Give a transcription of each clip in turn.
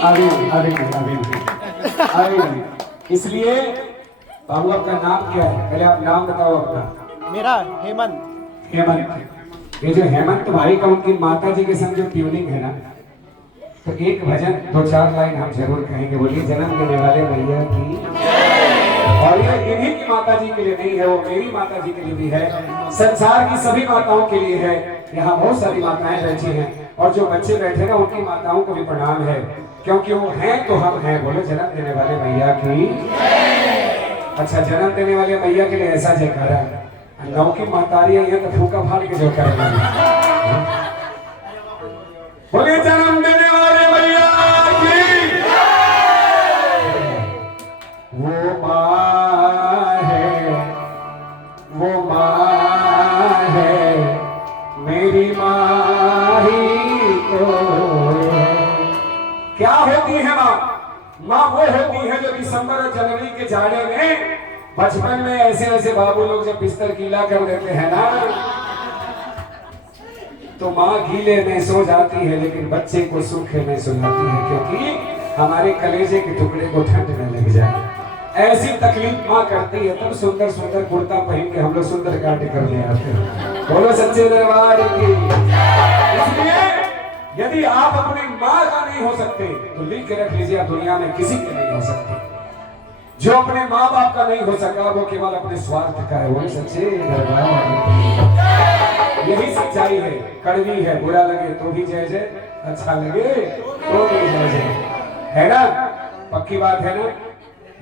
अभी अभी अभी अभी इसलिए हम लोग का नाम क्या है? पहले आप नाम बताओ अपना। मेरा हेमंत। हेमंत। ये जो हेमंत भाई का उनकी माता जी के संग जो ट्यूनिंग है ना, तो एक भजन दो चार लाइन हम जरूर कहेंगे। बोलिए जन्म देने वाले भैया की। और ये इन्हीं की माता जी के लिए नहीं है, वो मेरी माता जी के लिए भी है, संसार की सभी माताओं के लिए है। यहाँ बहुत सारी माताएं बैठी हैं और जो बच्चे बैठे ना उनकी माताओं को भी प्रणाम है, क्योंकि वो हैं तो हम हैं। बोलो जन्म देने वाले भैया की। अच्छा, जन्म देने वाले भैया के लिए ऐसा जयकारा। गाँव की मातारी है तो फूका फाड़ के जो कर बोले जन्म देने वाले भैया की। वो माँ है, वो माँ है, मेरी माँ ही तो है। क्या होती है माँ? माँ वो होती है जो दिसंबर और जनवरी के जाड़े में बचपन में ऐसे ऐसे बाबू लोग जब बिस्तर गीला कर देते हैं ना, तो माँ गीले में सो जाती है लेकिन बच्चे को सूखे में सुलाती है, क्योंकि हमारे कलेजे के टुकड़े को ठंड न लग जाए। ऐसी तकलीफ माँ करती है, तब सुंदर सुंदर कुर्ता पहन के हम लोग सुंदर काटे करने आते हैं। बोलो सच्चे दरबार की। इसलिए यदि आप अपनी माँ का नहीं हो सकते तो लिख के रख लीजिए, आप दुनिया में किसी के नहीं हो सकते। जो अपने माँ बाप का नहीं हो सका वो केवल अपने स्वार्थ का है। बोले सच्चे दरबार की। यही सच्चाई है। कड़वी है, बुरा लगे तो भी जय जय, अच्छा लगे तो भी जय जय, है ना? पक्की बात है ना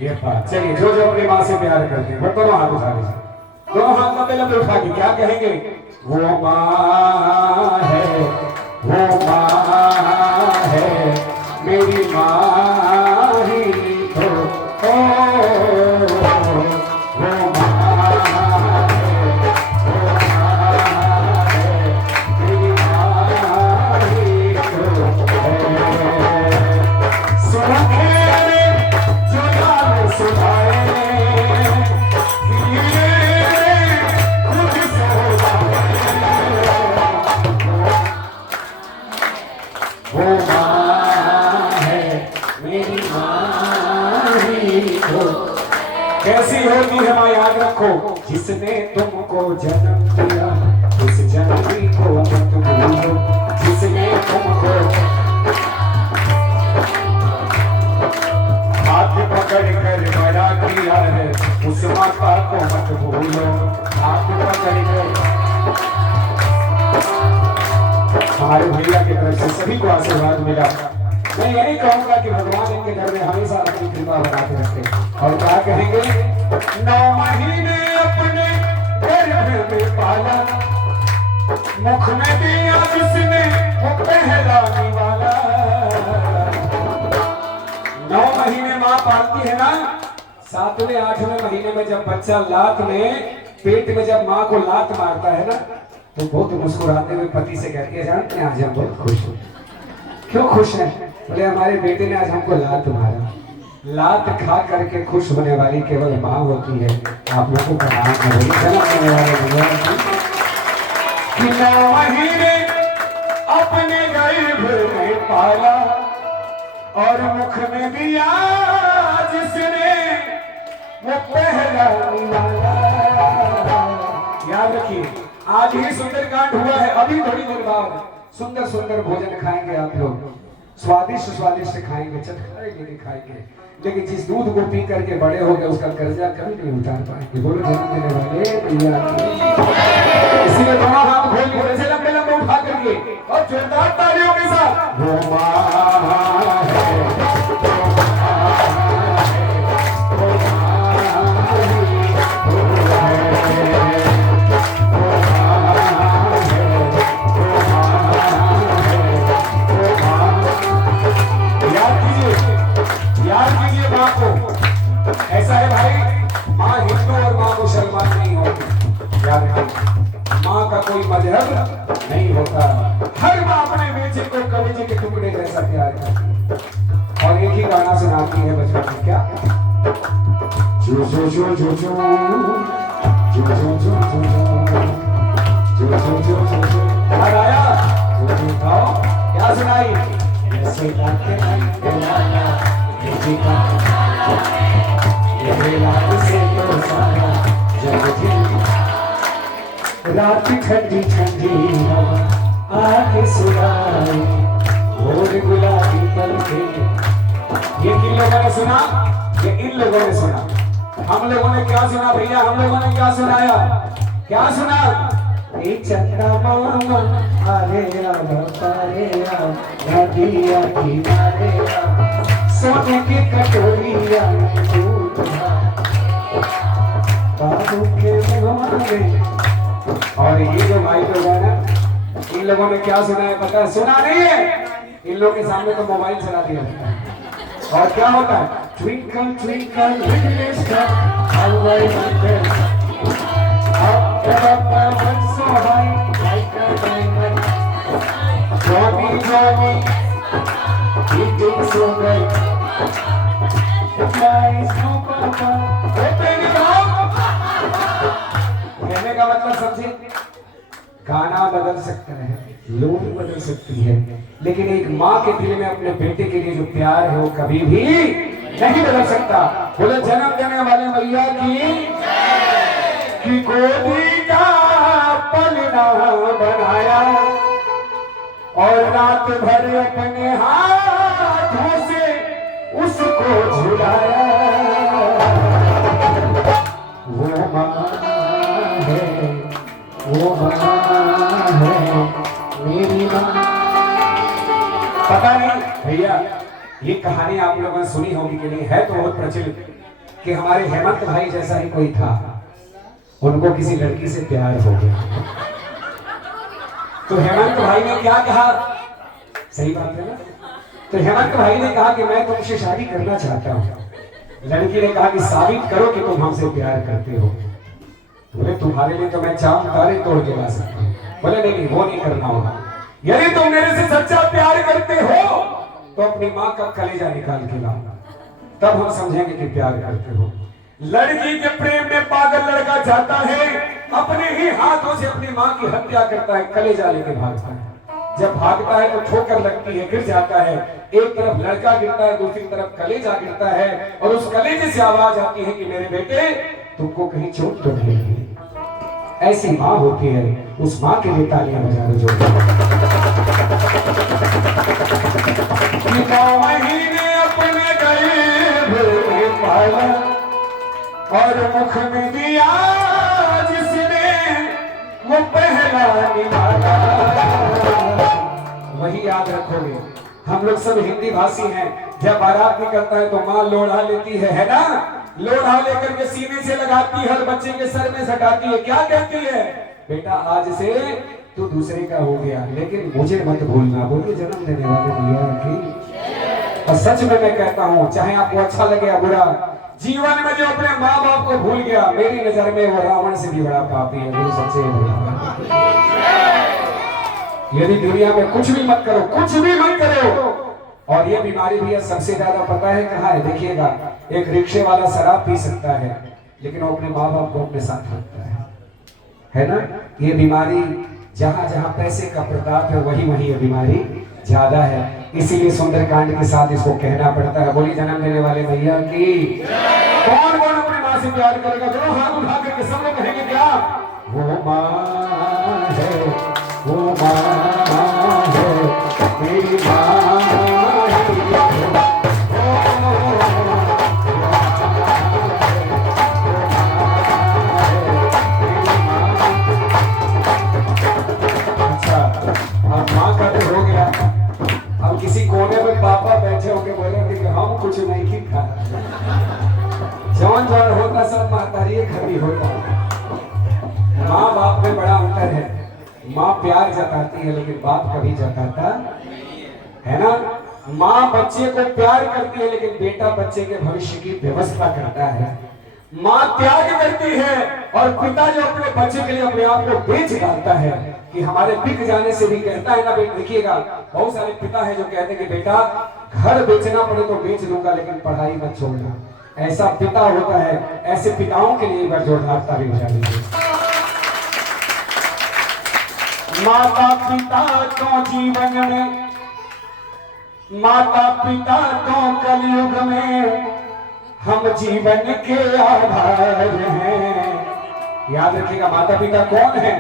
ये बात। चलिए, जो जो अपनी माँ से प्यार करते हैं वो दोनों हाथ उठा लीजिए, दोनों हाथ लंबे लंबे उठा के क्या कहेंगे? वो माँ है, वो माँ है, मेरी माँ ही तो। कैसी होती है माँ याद रखो, जिसने तुमको जन्म दिया उस जननी को मत भूलो। जिसने तुमको हाथ पकड़ कर बड़ा किया है उस माता को मत भूलो। हाथ पकड़ कर हमारे भैया की तरफ से सभी को आशीर्वाद मिला। मैं यही कहूंगा कि भगवान इनके घर में हमेशा अपनी कृपा बना के रखे। और क्या कहेंगे? 9 महीने अपने गर्भ में पाला, मुख में दिया जिसने वो पहला निवाला। 9 महीने माँ पालती है ना, 7वें 8वें महीने में जब बच्चा लात में पेट में जब माँ को लात मारता है ना, तो बहुत मुस्कुराते हुए पति से कहती है, जानते हैं आज हम बहुत खुश हैं। क्यों खुश हैं? बोले हमारे बेटे ने आज हमको लात मारा। लात खा करके खुश होने वाली केवल माँ होती है। आप लोगों को प्रणाम करेंगे जन्म देने वाले भगवान की। 9 महीने अपने गर्भ में पाला और मुख में दिया जिसने वो पहला निवाला। याद रखिए, आज ही सुंदरकांड हुआ है। अभी थोड़ी देर बाद सुंदर सुंदर भोजन खाएंगे आप लोग, स्वादिष्ट स्वादिष्ट खाएंगे, चटखारे खाएंगे, लेकिन जिस दूध को पी करके बड़े हो गए उसका कर्जा कभी नहीं उतार पाएंगे। बोलो जन्म देने वाले भैया की। इसीलिए दोनों हाथ खोल के ऐसे लंबे लंबे उठा करके और जोरदार तालियों के साथ वो माँ ऐसा है भाई, माँ हिंदू और माँ मुसलमान नहीं होती। याद रखिए, माँ का कोई मजहब नहीं होता। हर माँ अपने बेटे को कलेजे के टुकड़े जैसा प्यार करती है। और एक ही गाना सुनाती है बचपन में, क्या? जो जो जो जो जो जो जो जो जो जो जो जो जो जो जो आया क्या सुनाई? यशोदा के नंद लाला जी का ये लाल से तो सारा जग जिंदा। रात ठंडी ठंडी हवा आके सुनाए भोर गुलाबी पलके। ये किन लोगों ने सुना? ये इन लोगों ने सुना। हम लोगों ने क्या सुना भैया? हम लोगों ने क्या सुनाया? क्या सुना? ए चंदा मामा अरे नदिया किनारे सोने की कटोरिया दूध बाबू के मुहारे। और ये जो भाई लोग है ना, इन लोगों ने क्या सुना है पता है? सुना नहीं है। इन लोगों के सामने तो मोबाइल चला दिया और क्या होता है? Twinkle twinkle little star how I wonder up up so high like a diamond Johnny Johnny eating so bright nice no papa open it up। कहने का मतलब समझे? गाना बदल सकता है, लोग बदल सकती है, लेकिन एक माँ के दिल में अपने बेटे के लिए जो प्यार है वो कभी भी नहीं बदल सकता। बोले जन्म देने वाले मैया की गोदी का पलना बनाया और रात भर अपने हाथों से उसको झुलाया। वो माँ है, वो माँ है मेरी माँ। पता नहीं भैया ये कहानी आप लोगों ने सुनी होगी कि नहीं, है तो बहुत प्रचलित कि हमारे हेमंत भाई जैसा ही कोई था, उनको किसी लड़की से प्यार हो गया। तो हेमंत भाई ने क्या कहा? सही बात है ना? तो हेमंत भाई ने कहा कि मैं तुमसे शादी करना चाहता हूँ। लड़की ने कहा कि साबित करो कि तुम हमसे प्यार करते हो। बोले तुम्हारे लिए तो मैं चांद तारे तोड़ के ला सकता हूँ। बोले नहीं वो नहीं करना होगा। यदि तुम मेरे से सच्चा प्यार करते हो तो अपनी माँ का कलेजा निकाल के लाओ, तब हम समझेंगे कि प्यार करते हो। लड़की के प्रेम में पागल लड़का जाता है, अपने ही हाथों से अपनी माँ की हत्या करता है, कलेजा लेके भागता है। जब भागता है तो ठोकर लगती है, गिर जाता है। एक तरफ लड़का गिरता है, दूसरी तरफ कलेजा गिरता है और उस कलेजे से आवाज आती है कि मेरे बेटे तुमको कहीं चोट तो नहीं लगी। ऐसी माँ होती है, उस माँ के लिए तालियां बजा दो जो। 9 महीने अपने गर्भ में पाला और मुख में दिया जिसने वो पहला निवाला। वही याद रखोगे। हम लोग सब हिंदी भाषी हैं। जब बारात निकलता है तो माँ लोढ़ा लेती है ना? लोढ़ा लेकर के सीने से लगाती है और बच्चे के सर में सटाती है। क्या कहती है? बेटा आज से तू दूसरे का हो गया, लेकिन मुझे मत भूलना। बोलिए जन्म देने वाले भैया की। और सच में मैं कहता हूँ, चाहे आपको अच्छा लगे या बुरा, जीवन में जो अपने माँ बाप को भूल गया, मेरी नजर में वो रावण से भी बड़ा पापी है। गुरु सबसे बड़ा। यदि दुनिया में कुछ भी मत करो, कुछ भी मत करो। और ये बीमारी भी सबसे ज्यादा पता है कहाँ है? देखिएगा, एक रिक्शे वाला शराब पी सकता है लेकिन वो अपने माँ बाप को अपने साथ रखता है ना? ये बीमारी जहाँ जहाँ पैसे का प्रताप है वही वही ये बीमारी ज्यादा है। इसीलिए सुंदरकांड के साथ इसको कहना पड़ता है। बोली जन्म देने वाले भैया की। कौन कौन अपनी माँ से प्यार करेगा? दोनों हाथ उठा करके सब लोग कहेंगे क्या? वो माँ है, वो माँ है मेरी माँ। किसी कोने में पापा बैठे होके बोलेंगे कि हम कुछ नहीं खा। जवान जवान होता सब महतारी खड़ी होता। माँ बाप में बड़ा अंतर है। माँ प्यार जताती है लेकिन बाप कभी जताता है ना? माँ बच्चे को प्यार करती है लेकिन बेटा बच्चे के भविष्य की व्यवस्था करता है। माँ त्याग करती है और पिता जो अपने बच्चे के लिए अपने आप को बेच डालता है कि हमारे बिक जाने से भी कहता है ना। बेटा देखिएगा, बहुत सारे पिता है जो कहते हैं कि बेटा घर बेचना पड़े तो बेच लूंगा लेकिन पढ़ाई मत छोड़ना। ऐसा पिता होता है। ऐसे पिताओं के लिए एक बार जोरदार ताली बजा दीजिए। माता पिता तो जीवन में माता पिता तो कलयुग में हम जीवन के आधार हैं। याद रखिएगा, माता पिता कौन है?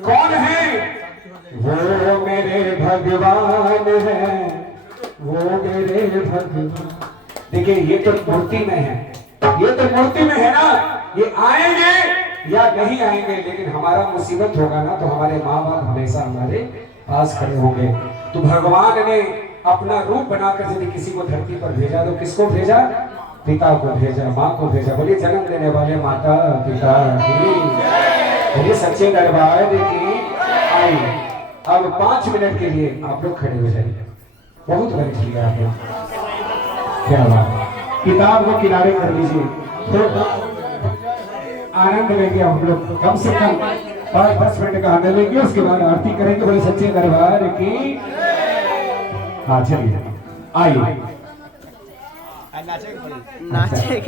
कौन है? वो मेरे भगवान है, वो मेरे भगवान। देखिए ये तो मूर्ति में है, ये तो मूर्ति में है ना। ये आएंगे या नहीं आएंगे, लेकिन हमारा मुसीबत होगा ना तो हमारे माँ बाप हमेशा हमारे पास खड़े होंगे। तो भगवान ने अपना रूप बनाकर यदि किसी को धरती पर भेजा तो किसको भेजा? पिता को भेजा, माँ को भेजा। बोलिए जन्म देने वाले माता पिता की, बोलिए सच्चे दरबार की। आई अब 5 मिनट के लिए आप लोग खड़े हो जाइए। बहुत बैठ लिया आप लोग, क्या बात। किताब को किनारे कर लीजिए, तो आनंद लेंगे हम लोग। कम से कम 5-10 मिनट का आनंद लेंगे, उसके बाद आरती करेंगे। बोले सच्चे दरबार की। हाँ चलिए आइए। नाचे